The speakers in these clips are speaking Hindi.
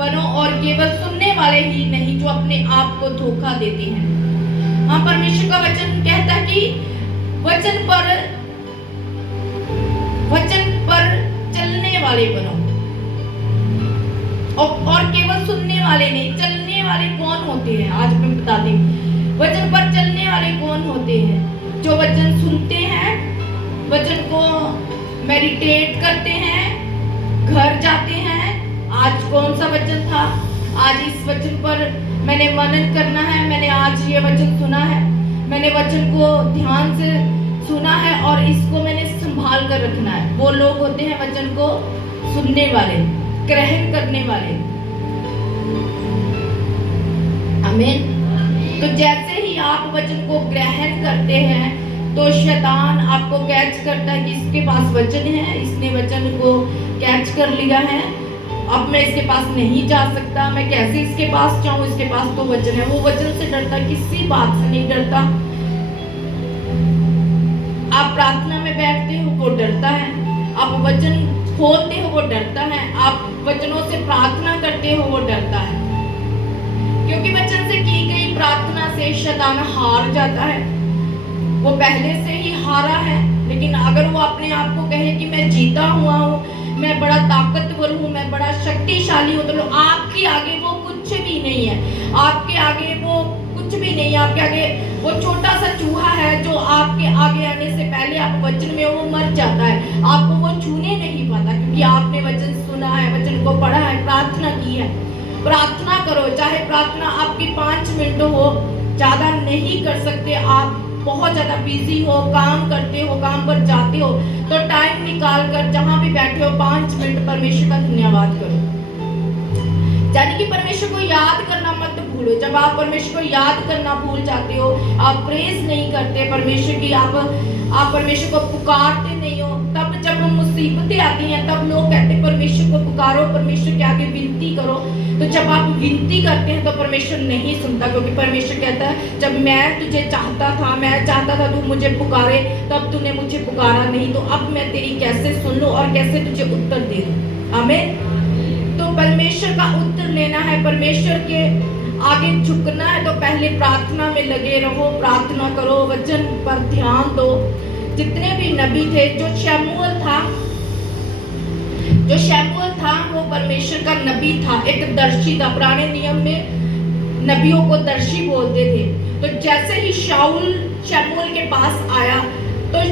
बनो और केवल सुनने वाले ही नहीं जो अपने आप को धोखा देते हैं। हाँ, परमेश्वर का वचन कहता है कि वचन पर चलने वाले बनो और केवल सुनने वाले नहीं। चलने वाले कौन होते हैं? आज मैं बताती हूँ। वचन पर चलने वाले कौन होते हैं? जो वचन सुनते हैं, वचन को मेडिटेट करते हैं, घर जाते हैं। आज कौन सा वचन था? आज इस वचन पर मैंने मनन करना है, मैंने आज ये वचन सुना है, मैंने वचन को ध्यान से सुना है और इसको मैंने संभाल कर रखना है। वो लोग होते हैं वचन को सुनने वाले, ग्रहण करने वाले। आमीन। तो जैसे ही आप वचन को ग्रहण करते हैं तो शैतान आपको कैच करता है कि इसके पास वचन है, इसने वचन को कैच कर लिया है, अब मैं इसके पास नहीं जा सकता, मैं कैसे इसके पास जाऊं, इसके पास तो वचन है। वो वचन से डरता, किसी बात से नहीं डरता। आप प्रार्थना में बैठते हो वो डरता है, आप वचन खोलते हो वो डरता है, आप वचनों से प्रार्थना करते हो वो डरता है। क्योंकि वचन से की गई प्रार्थना से शैतान हार जाता है, वो पहले से ही हारा है। लेकिन अगर वो अपने आप को कहे कि मैं जीता हुआ हूँ, मैं बड़ा ताकतवर हूँ, मैं बड़ा शक्तिशाली हूँ, तो आपके आगे वो कुछ भी नहीं है, आपके आगे वो कुछ भी नहीं है। आपके आगे वो छोटा सा चूहा है जो आपके आगे आने से पहले आप वचन में वो मर जाता है, आपको वो छूने नहीं पाता, क्योंकि आपने वचन सुना है, वचन को पढ़ा है, प्रार्थना की है। प्रार्थना करो, चाहे प्रार्थना आपकी 5 मिनट हो, ज्यादा नहीं कर सकते, आप बहुत ज्यादा बिजी हो, काम करते हो, काम पर जाते हो, तो टाइम निकाल कर जहां भी बैठे हो 5 मिनट परमेश्वर का धन्यवाद करो। यानी कि परमेश्वर को याद करना मत भूलो। जब आप परमेश्वर को याद करना भूल जाते हो, आप प्रेज नहीं करते परमेश्वर की, आप परमेश्वर को पुकारते नहीं हो, तब जब मुसीबतें आती हैं तब लोग कहते हैं परमेश्वर को पुकारो, परमेश्वर के आगे विनती करो। तो जब आप विनती करते हैं तो परमेश्वर नहीं सुनता, क्योंकि परमेश्वर कहता है जब मैं तुझे चाहता था, मैं चाहता था तू मुझे पुकारे, तब तूने मुझे पुकारा नहीं, तो अब मैं तेरी कैसे सुन लूं और कैसे तुझे उत्तर दे दूं। आमीन। तो परमेश्वर का उत्तर लेना है, परमेश्वर के आगे झुकना है, तो पहले प्रार्थना में लगे रहो, प्रार्थना करो, वचन पर ध्यान दो। जितने भी नबी थे, जो शमूएल था वो परमेश्वर का नबी था, एक दर्शी था। पुराने नियम में नबियों को दर्शी बोलते थे। तो जैसे ही शमूएल के पास आया तो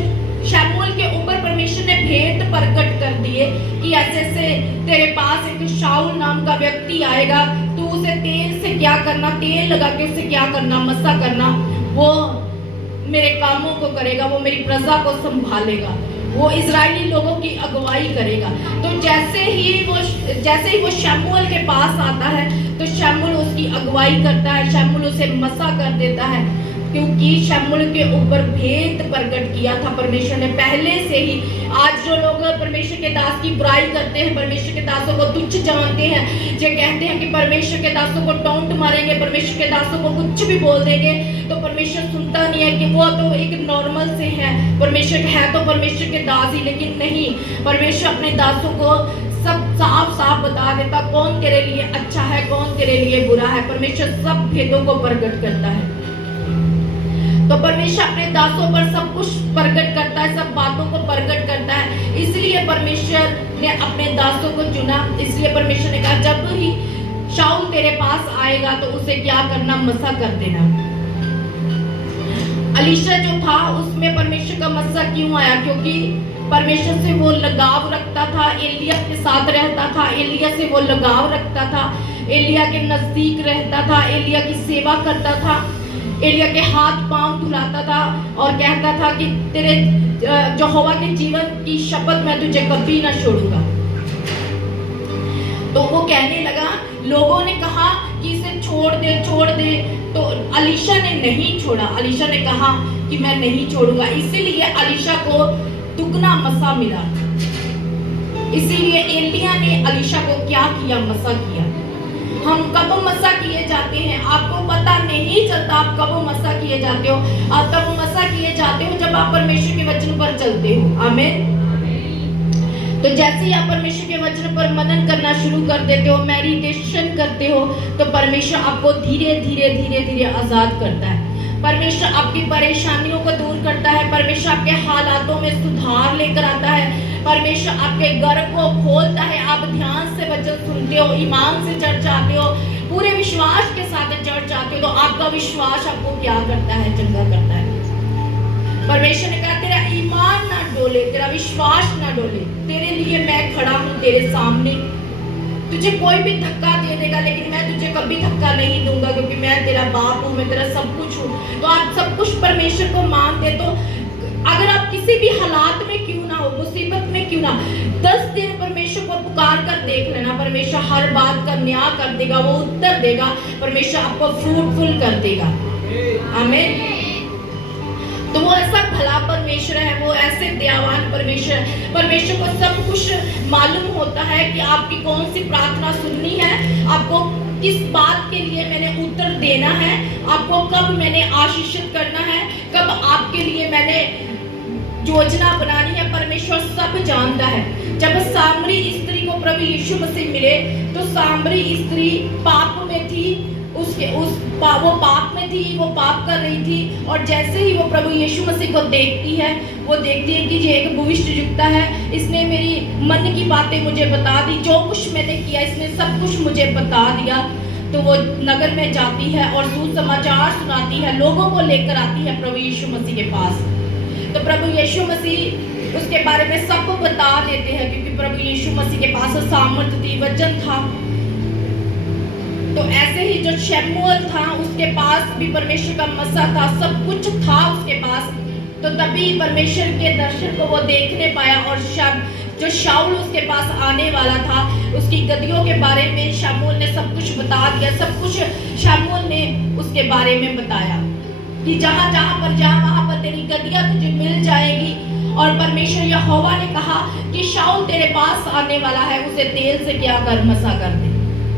शमूएल के ऊपर परमेश्वर ने भेद प्रकट कर दिए कि ऐसे ऐसे तेरे पास एक शाऊल नाम का व्यक्ति आएगा, तू उसे तेल से क्या करना, तेल लगा के उसे क्या करना, मसा करना, वो मेरे कामों को करेगा, वो मेरी प्रजा को संभालेगा, वो इजरायली लोगों की अगुवाई करेगा। तो जैसे ही वो शमूएल के पास आता है तो शमूएल उसकी अगुवाई करता है, शमूएल उसे मसा कर देता है, क्योंकि शमूएल के ऊपर भेद प्रकट किया था परमेश्वर ने पहले से ही। आज जो लोग परमेश्वर के दास की बुराई करते हैं, परमेश्वर के दासों को तुच्छ जानते हैं, जो कहते हैं कि परमेश्वर के दासों को टोंट मारेंगे, परमेश्वर के दासों को कुछ भी बोल देंगे, तो परमेश्वर सुनता नहीं है कि वो तो एक नॉर्मल से है, परमेश्वर है तो परमेश्वर के दास ही। लेकिन नहीं, परमेश्वर अपने दासों को सब साफ साफ बता देता, कौन तेरे लिए अच्छा है, कौन तेरे लिए बुरा है। परमेश्वर सब भेदों को प्रकट करता है। तो परमेश्वर अपने दासों पर सब कुछ प्रकट करता है, सब बातों को प्रकट करता है। इसलिए परमेश्वर ने अपने दासों को चुना। इसलिए परमेश्वर ने कहा जब ही शाऊल तेरे पास आएगा तो उसे क्या करना, मसा कर देना। अलीशा जो था उसमें परमेश्वर का मसा क्यों आया? क्योंकि परमेश्वर से वो लगाव रखता था, एलिया के साथ रहता था, एलिया से वो लगाव रखता था, एलिया के नजदीक रहता था, एलिया की सेवा करता था, एलिया के हाथ पांव धुलाता था और कहता था कि तेरे यहोवा के जीवन की शपथ मैं तुझे कभी ना छोड़ूंगा। तो वो कहने लगा, लोगों ने कहा कि इसे छोड़ दे, तो अलीशा ने नहीं छोड़ा। अलीशा ने कहा कि मैं नहीं छोड़ूंगा, इसीलिए अलीशा को दुगना मसा मिला। इसीलिए एलिया ने अलीशा को क्या किया, मसा किया। हम कब मसा किए जाते हैं आपको पता नहीं चलता, आप कब मसा किए जाते हो। आप तब मसा किए जाते हो जब आप परमेश्वर के वचन पर चलते हो। आमीन। तो जैसे ही आप परमेश्वर के वचन पर मनन करना शुरू कर देते हो, मेडिटेशन करते हो, तो परमेश्वर आपको धीरे धीरे धीरे धीरे आजाद करता है। परमेश्वर आपकी परेशानियों को दूर करता है। परमेश्वर आपके हालातों में सुधार लेकर आता है। परमेश्वर आपके घर को खोलता है। आप ध्यान से वचन सुनते हो, ईमान से चर्च आते हो, पूरे विश्वास के साथ चर्च आते हो, तो आपका विश्वास आपको क्या करता है? चंगा करता है। परमेश्वर ने कहा तेरा ईमान ना डोले, तेरा विश्वास ना डोले, तेरे लिए मैं खड़ा हूं तेरे सामने। तुझे कोई भी धक्का दे देगा, लेकिन मैं तुझे कभी धक्का नहीं दूंगा, क्योंकि मैं तेरा बाप हूं, मैं तेरा सब कुछ हूं। तो आप सब कुछ परमेश्वर को मानते, तो अगर आप किसी भी हालात में क्यों ना हो, मुसीबत में क्यों ना, 10 दिन परमेश्वर को पुकार कर देख लेना। परमेश्वर हर बात का न्याय कर देगा, वो उत्तर देगा। परमेश्वर आपको फ्रूटफुल कर देगा। आमीन। तो वो ऐसा भला परमेश्वर है, वो ऐसे दयावान परमेश्वर है। परमेश्वर को सब कुछ मालूम होता है कि आपकी कौन सी प्रार्थना सुननी है, आपको किस बात के लिए मैंने उत्तर देना है, आपको कब मैंने आशीषित करना है, कब आपके लिए मैंने योजना बनानी है। परमेश्वर सब जानता है। जब सामरी स्त्री को प्रभु यीशु मसीह मिले, तो सामरी स्त्री पाप में थी, वो पाप में थी, वो पाप कर रही थी। और जैसे ही वो प्रभु यीशु मसीह को देखती है, वो देखती है कि ये एक भविष्यवक्ता है, इसने मेरी मन की बातें मुझे बता दी, जो कुछ मैंने किया इसने सब कुछ मुझे बता दिया। तो वो नगर में जाती है और सुसमाचार सुनाती है, लोगों को लेकर आती है प्रभु यीशु मसीह के पास। तो प्रभु यीशु मसीह उसके बारे में सब बता देते हैं, क्योंकि प्रभु यीशु मसीह के पास सामर्थ्य थी, वचन था। तो ऐसे ही जो शमूएल था, उसके पास भी परमेश्वर का मसा था, सब कुछ था उसके पास। तो तभी परमेश्वर के दर्शन को वो देखने पाया। और जो शाऊल उसके पास आने वाला था, उसकी गद्दियों के बारे में शमूएल ने सब कुछ बता दिया। सब कुछ शमूएल ने उसके बारे में बताया कि जहाँ जहाँ पर जा, वहाँ पर तेरी गद्दियाँ तुझे मिल जाएगी। और परमेश्वर यहोवा ने कहा कि शाऊल तेरे पास आने वाला है, उसे तेल से क्या कर, मसा कर दे।